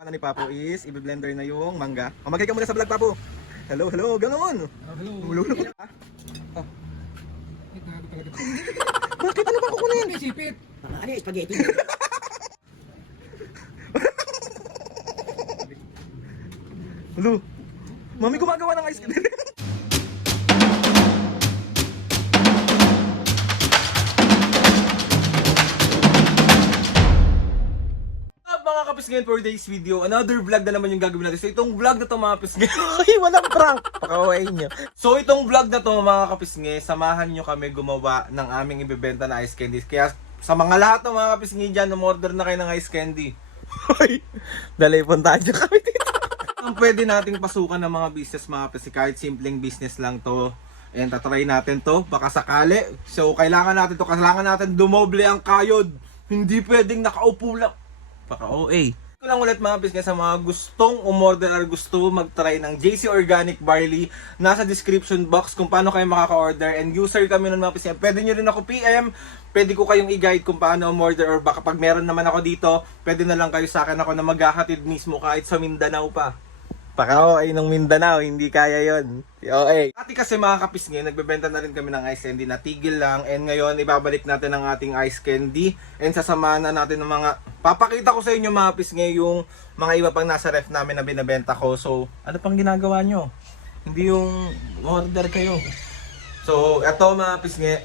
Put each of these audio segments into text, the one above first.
Ano ni Papo is, i-blender na yung mangga. Magkay ka muna sa vlog, Papo. Hello, hello, ganoon. Hello. Ah. Bakit ano ba kukunin? Sipit. Ano yung spaghetti? Hello. Mami gumagawa ng ice cream. Mga kapisngayon for today's video, another vlog na naman yung gagawin natin. So itong vlog na to mga kapisngayon, ay walang prank, pakawain nyo. So itong vlog na to mga kapisngayon, samahan nyo kami gumawa ng aming ibebenta na ice candy. Kaya sa mga lahat ng mga kapisngayon dyan, umorder na kayo ng ice candy. Hoy, dalay puntahan nyo kami dito. Ang pwede nating pasukan ng mga business mga kapisngayon, kahit simpleng business lang to. And tatry natin to, baka sakali. So kailangan natin dumoble ang kayod. Hindi pwedeng nakaupo lang. Baka OA. Ito lang ulit mga business sa mga gustong umorder or gusto mag-try ng JC Organic Barley. Nasa description box kung paano kayo makaka-order. And user kami ng mga business. Pwede nyo rin ako PM. Pwede ko kayong i-guide kung paano umorder. Or baka pag meron naman ako dito, pwede na lang kayo sa akin ako na maghahatid mismo kahit sa Mindanao pa. Baka OA ng Mindanao, hindi kaya yon. OA. Dati kasi mga kapisngin, nagbebenta na rin kami ng ice candy, natigil lang. And ngayon, ibabalik natin ang ating ice candy. And sasamahan na natin ng mga... Papakita ko sa inyo mga pisngin yung mga iba pang nasa ref namin na binabenta ko. So, ano pang ginagawa nyo? Hindi yung order kayo. So, eto mga pisngin.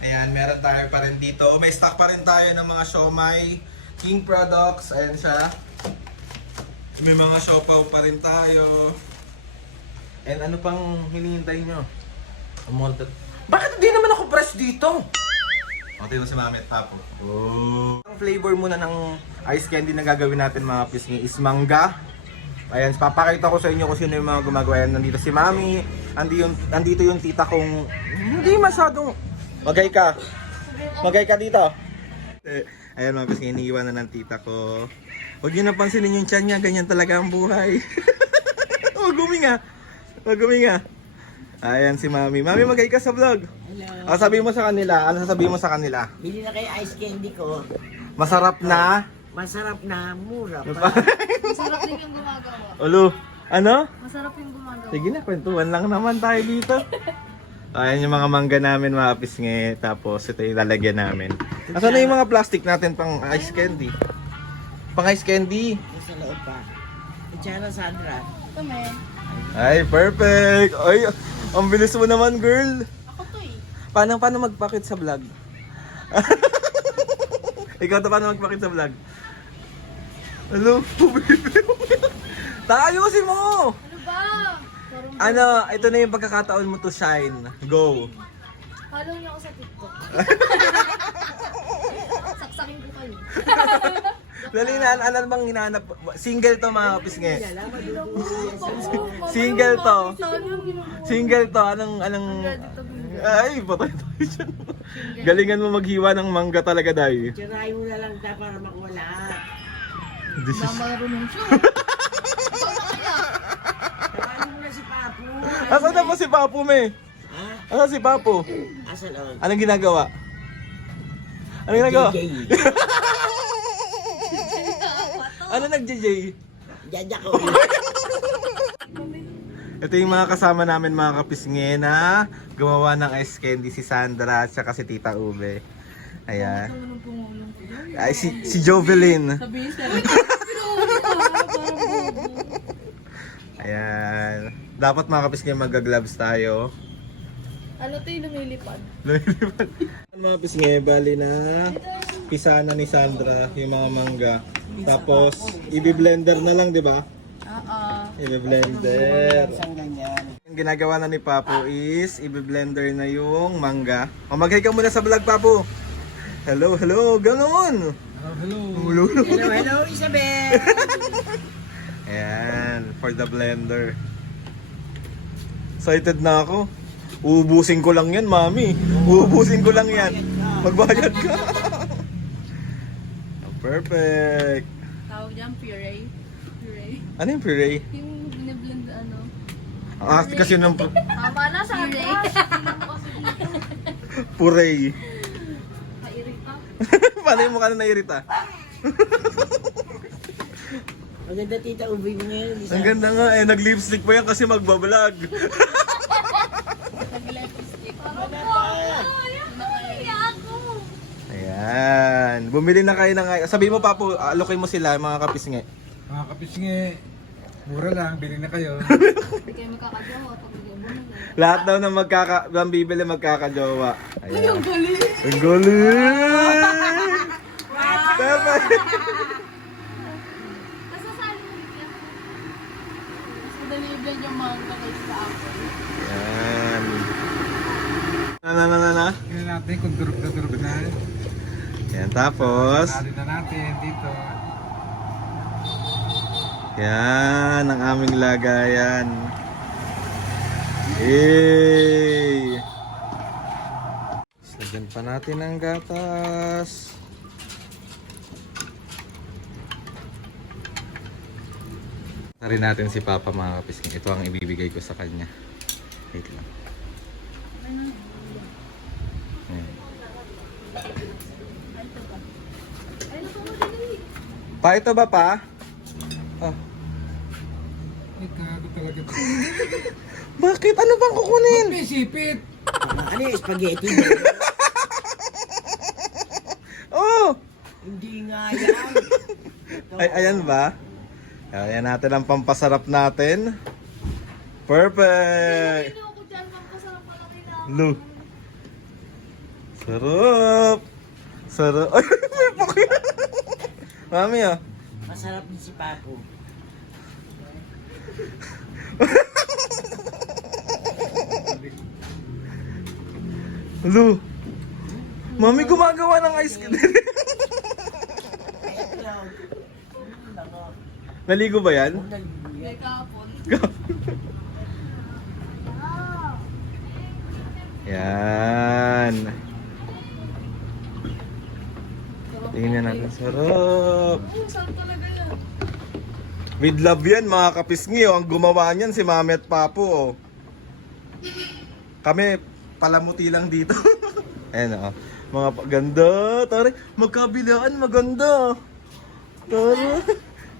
Ayan, meron tayo pa rin dito. May stock pa rin tayo ng mga siomai, King products. Ayan siya. May mga siopaw pa rin tayo. And ano pang hinihintay nyo? Umorder. Bakit hindi naman ako press dito? O, tingnan si Mami at Papo. Oh. Ang flavor muna ng ice candy na gagawin natin mga pisngi is mangga. Ayan, papakita ko sa inyo kung sino yung mga gumagawa. Nandito si Mami. Andito yung tita kong hindi masyadong... Magay ka. Magay ka dito. Ayan mga pisngi, iniiwan na ng tita ko. Huwag nyo napansinin yung tiyan niya, ganyan talaga ang buhay. Huwag guminga. Huwag guminga. Ayan si Mami. Mami, magay ka sa vlog. Hello. Ano sabihin mo sa kanila? Ano sasabihin mo sa kanila? Bili na kayo ice candy ko. Masarap na. Masarap na, mura pa. Masarap din yung gumagawa. Ulo. Ano? Masarap yung gumagawa. Sige na, kwentuhan lang naman tayo dito. Ayan yung mga mangga namin, mga pisngi. Tapos ito yung lalagyan namin. Asan na yung mga plastic natin pang ice candy? Pang ice candy. Sa loob pa. Kutsara Sandra. Ito, men. Ay, perfect. Ay, ang bilis mo naman, girl. Ako to eh. Paano magpakit sa vlog? Ikaw to, paano magpakit sa vlog? Hello? Taayusin mo! Ano ba? Parang Ano, ito na yung pagkakataon mo to shine. Go! follow niyo ako sa TikTok. Saksakin ko kayo. Dali na, ano bang hinahanap? Single to mga pisngi. Single to. Single to. Anong... Ay, patay tayo dyan. Galingan mo maghiwa ng mangga talaga, Day. Kutsarahin mo na lang ta para makuha lahat. This is... Marunong siya. Tawagin mo na si Papu. Asan na po si Papo, me? Ha? Asan si Papo? Asa loob? Anong ginagawa? Anong ginagawa? JJ. Ano nag-JJ? Jajak ko. Ito yung mga kasama namin mga kapisngi na gumawa ng ice candy, si Sandra at saka si Tita Ube. Ayan. Ay, si Jovelyn. Sabihin sa Ayan. Dapat mga kapisngi mag-gloves tayo. Ano to yung lumilipad? Mga pisngi, bali na pisana ni Sandra yung mga mangga. Tapos, i-blender na lang, di ba? I-blender. Isang ganyan. Ang ginagawa na ni Papo is, i-blender na yung mangga. O, mag-hi ka muna sa vlog, Papo. Hello, hello, ganoon. Hello. Hello, hello. Hello, hello, Isabel. Ayan, for the blender. Excited na ako. Uubusin ko lang yan, Mami. Uubusin ko lang yan. Magbayad ka. Perfect. Tawag dyan, puree. Puree. Ano yung puree? Yung binablend ano. Ang asti kasi ng Tama na sa puree. puree. Kairita. Paano yung mukha na nairita? Maganda tita ubi mo ngayon. Isa. Ang ganda nga eh, nag-lipstick pa yan kasi magbablog. Nag-lipstick. Ayan, bumili na kayo ng... Sabihin mo pa po, alokin mo sila mga kapisngi. Mga kapisngi, mura lang, bili na kayo. Hindi kayo makakajowa pag nag-ibon na. Lahat daw ng bibili magkakajowa. Ay, ang galing! Ang galing! Tama. Kasasali mo rin yan. Mas madali i-blend yung manga kaysa sa ako. Ayan. Na. Tingnan natin kung durog na. Ayan, tapos... Alin na natin dito. Yan, ang aming lagayan. Yay! Lagyan pa natin ang gatas. Tari natin si Papa mga kapisking. Ito ang ibibigay ko sa kanya. Wait lang. Ayan. Pa, ito ba pa? Oh. Ay, kago talaga. Bakit? Ano bang kukunin? May sipit! Ano yung spaghetti? Oh! Hindi nga yan. Ay, ayan ba? Ayan natin ang pampasarap natin. Perfect! Hindi ako dyan, magpasarap pala kailangan. Lo. Sarap! Sarap! Ay, may pakya! Mami ah. Masarap din si Papo. Lo. Mami gumagawa ng ice cream. Naligo ba yan? May kahapon. Yan. Tingnan natin. Sarap. Saan talaga yan? With love yan mga kapisngi. Oh. Ang gumawa niyan si Mami at Papo. Oh. Kami palamuti lang dito. Ayan oh. Mga ganda. Tari, magkabilaan maganda. Tari.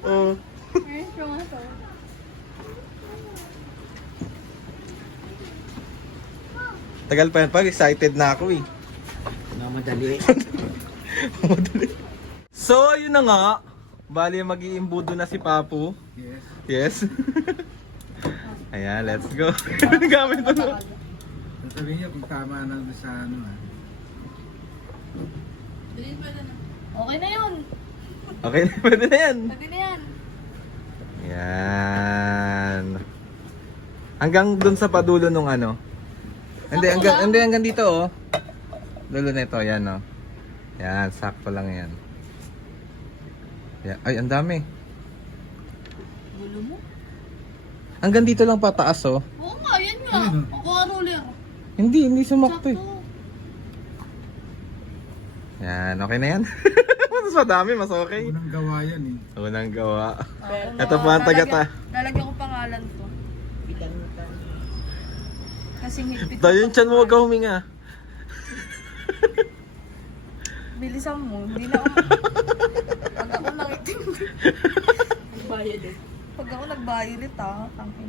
Oh. Eh, pumasok. Tagal pa yan pag excited na ako eh. Mamadali. So, ayun na nga. Bali, mag-iimbudo na si Papo. Yes. Yes. Ayan, let's go. Gamit ko na. Sabihin niyo kung tama na sa ano ah. Okay na yun. Okay, pwede na yan. Pwede na yan. Yan. Hanggang dun sa padulo nung ano. Hindi, Sakto lang? hanggang dito oh. Dulo nito, yan oh. Yan, sakto lang yan. Yan. Ay, ang dami. Gulo mo? Hanggang dito lang pataas oh. Oo nga, yan nga. Ako roller. Hindi sumakto eh. Sakto. Yan, okay na yan. Mas madami, mas okay. Unang gawa yan eh. Unang gawa. Okay. Ito po ang tagata. Lalagyan ko pangalan to. Kasing higpit. Tayo yung tiyan mo, wag ka huminga. Bilisan mo. Hindi na ako. Pag ako nakiting. Nagbayad eh. Pag ako nagbayad tangin.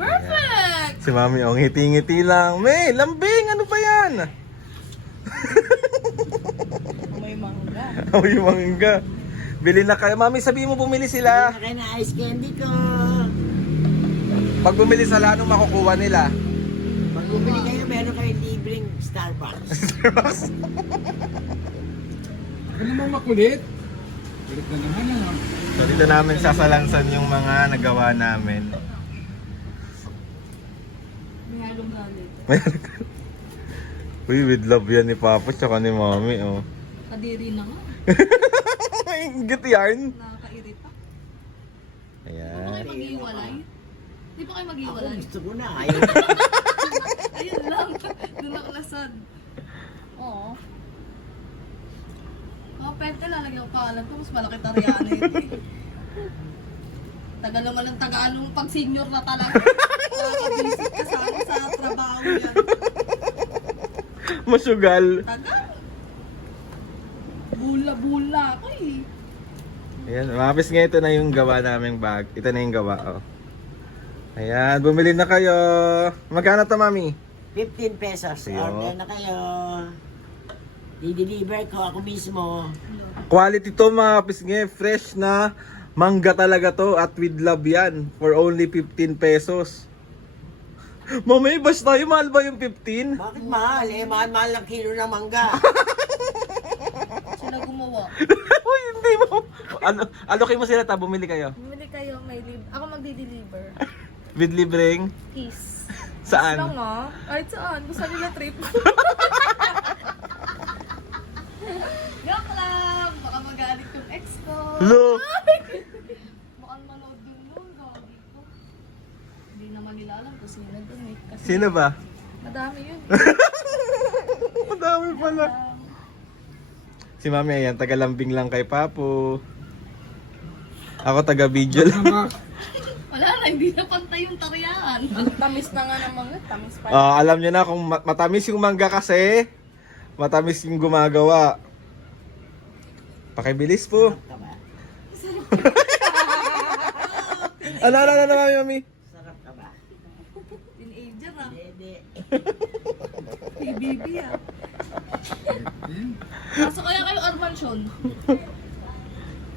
Perfect! Si Mami, oh, ngiti-ngiti lang. May, lambing, ano ba yan? May mangga. Oh, yung mangga. Bili na kayo. Mami, sabihin mo bumili sila. Kaya na ice candy ko. Pag bumili sa anong makukuha nila? Pag bumili kayo, meron kayo libreng Starbucks. Ano naman makulit? Kulit na naman ano. So dito namin sasalansan yung mga nagawa namin. May halong lalit. Uy, with love yan ni Papa tsaka ni Mami, oh. Kadiri na nga. Ingit yarn. Nakakairita. Hindi pa Ayan. kayo mag-iwalay? Hindi pa kayo Ako mag-iwalay? gusto ko na. Ayaw. Ayun lang. Doon naklasan. Oo. Mga pente, lalagyan ko pangalan ko. Mas malaki tariano yun eh. Tagal naman ng tagaan pag senior na talaga. Nakaka-visit ka sa trabaho yan. Masugal. Tagal. Bula-bula ako eh. Ayan, mga pisngay, ito na yung gawa naming bag. Ito na yung gawa, oh. Ayan, bumili na kayo. Magkano to, mami? 15 pesos. Ayun. Order na kayo. Di-deliver ko ako mismo. Quality to, mga pisngay. Fresh na mangga talaga to. At with love yan. For only 15 pesos. Mami, bash tayo. Mahal ba yung 15? Bakit mahal? Mahal-mahal ng kilo ng mangga. Sila gumawa. Uy, hindi mo. Alokay mo sila, bumili kayo. Bumili kayo, may ako magdi-deliver. With libreng? Kiss. Saan? Lang ah. Kahit saan. Gusto nila trip. Joke lang. Baka magalit yung ex ko. Lo! Baka manood dun nun. Gagi ko. Hindi naman nila alam kung sino dun eh. Kasi Sino ba? madami yun. Madami pala. Si mami, ayan, taga-lambing lang kay Papo. Ako taga-video lang. Wala na, hindi na pantay yung tarihan. Ang tamis na nga ng mga, tamis pa. Alam niyo na kung matamis yung mangga kasi, matamis yung gumagawa. Pakibilis po. Tama. Ano, mami? Sarap ka ba? Teenager ah. Hindi. PBB ah. Kaso kaya kayo Armansion.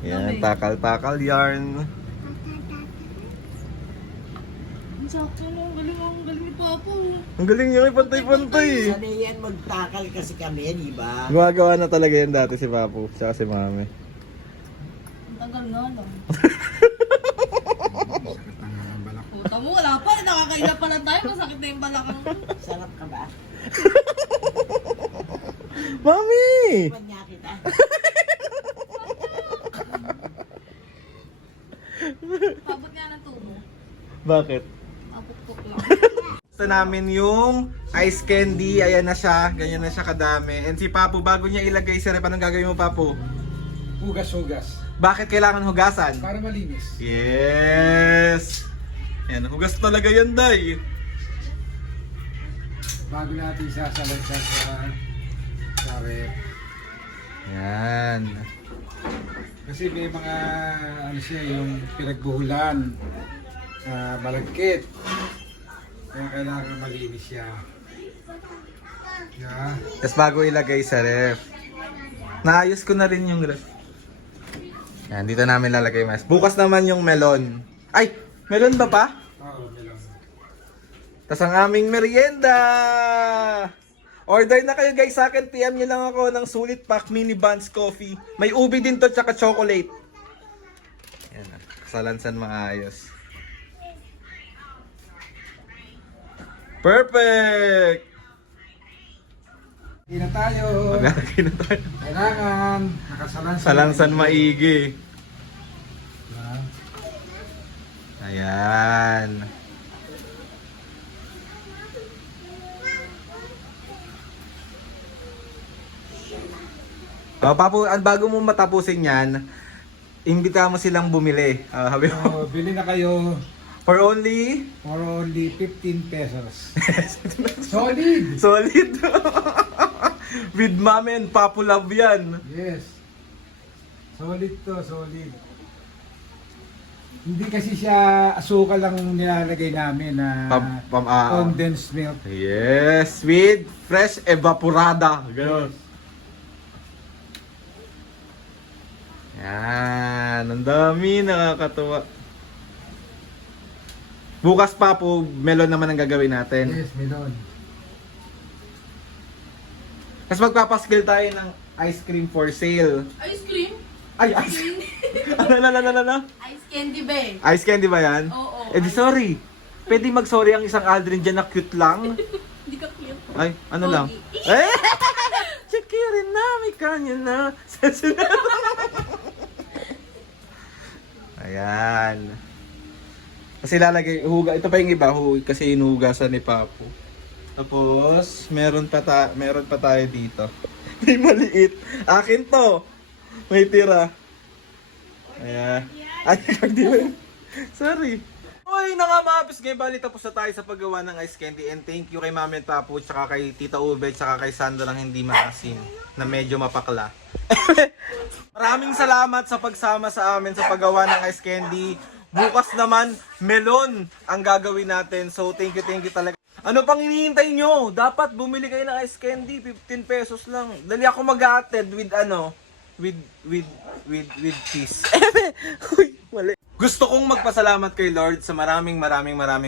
Yan, takal-takal yarn. Ang sakto no, ang galing ni Papa. Ang galing niya, pantay-pantay. Sanay yan magtakal kasi kami, di ba? Gumagawa na talaga yan dati si Papo, tsaka si mami. Ang tagal na lang. Sakit ang balak. Puta mo, wala pa. Nakakaila pa lang tayo. Masakit na yung balakang. Sarap ka ba? Mami! Pag niya kita. Pabot nga ng tubo. Bakit? Papukpok lang. Gusto namin yung ice candy. Ayan na siya. Ganyan na siya kadami. And si Papo, bago niya ilagay sa rep, anong gagawin mo, Papo? Hugas-hugas. Bakit kailangan hugasan? Para malinis. Yes! Ayan, hugas talaga yan, Day. Bago natin sasalag sa rep. Yan. Kasi may mga ano siya, yung pinagbuhulan sa malagkit. Kaya kailangan malinis siya. Yeah. Tapos bago ilagay sa ref. Naayos ko na rin yung ref. Yan, dito namin lalagay mas. Bukas naman yung melon. Ay! Melon ba pa? Oo, melon. Tapos ang aming merienda! Order na kayo guys sa akin. PM nyo lang ako ng Sulit Pack Mini Buns Coffee. May ubi din to tsaka chocolate. Yan na. Kasalansan maayos. Perfect! Hindi na tayo. Maglalagay na tayo. Kailangan nakasalansan. Salansan maigi. Yeah. Ayan. Papo, bago mo matapusin yan, imbita mo silang bumili. Sabi mo, So, bili na kayo for only for only 15 pesos. Solid! solid. With mami and Papo love yan. Yes. Solid to, solid. Hindi kasi siya asukal lang nilalagay namin na condensed milk. Yes, with fresh evaporada. Ganun. Yan, ang dami, nakakatuwa. Bukas pa po, melon naman ang gagawin natin. Yes, melon. Tapos magpapaskill tayo ng ice cream for sale. Ice cream? Ay, ice cream. Ano? Ice candy ba eh? Ice candy ba yan? Oo. Eh di sorry. Pwede mag-sorry ang isang Aldrin dyan na cute lang. Hindi ka cute. Ay, ano lang? Eh! Chikirin na, may kanya na. Ayan. Kasi lalagay, ito pa yung iba, kasi inuhugasan ni Papo. Tapos, meron pa tayo dito. May maliit. Akin to. May tira. Ayan. Ay, di ba? Sorry. Uy, nangamapis ngayon. Bali, tapos na tayo sa paggawa ng ice candy. And thank you kay Mami and Papo, tsaka kay Tita Ube, tsaka kay Sando lang hindi maasim. Na medyo mapakla. Maraming salamat sa pagsama sa amin sa paggawa ng ice candy. Bukas naman, melon ang gagawin natin. So, thank you talaga. Ano pang hinihintay nyo? Dapat bumili kayo ng ice candy. 15 pesos lang. Dali ako mag-attend with with cheese. Uy, mali. Gusto kong magpasalamat kay Lord sa maraming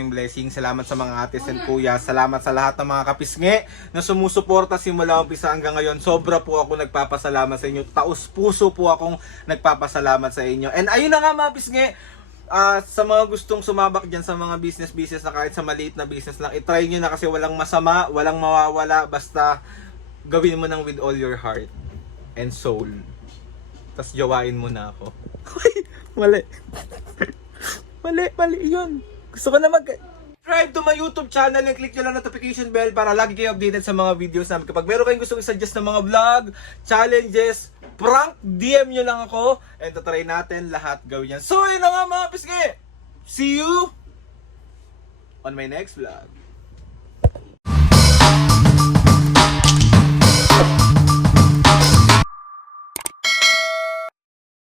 blessings. Salamat sa mga atis and kuya. Salamat sa lahat ng mga kapisngi na sumusuporta simula umpisa hanggang ngayon. Sobra po ako nagpapasalamat sa inyo. Taos puso po akong nagpapasalamat sa inyo. And ayun na nga mga pisngi. Sa mga gustong sumabak dyan sa mga business na kahit sa maliit na business lang, itry nyo na kasi walang masama, walang mawawala, basta gawin mo nang with all your heart and soul. Tapos jawain mo na ako. Mali yun. Gusto ko na subscribe to my YouTube channel and click nyo lang notification bell para lagi kayo updated sa mga videos namin. Kapag meron kayong gustong i-suggest ng mga vlog, challenges, prank, DM nyo lang ako and tatry natin lahat gawin yan. So yun na nga mga pisngi. See you on my next vlog.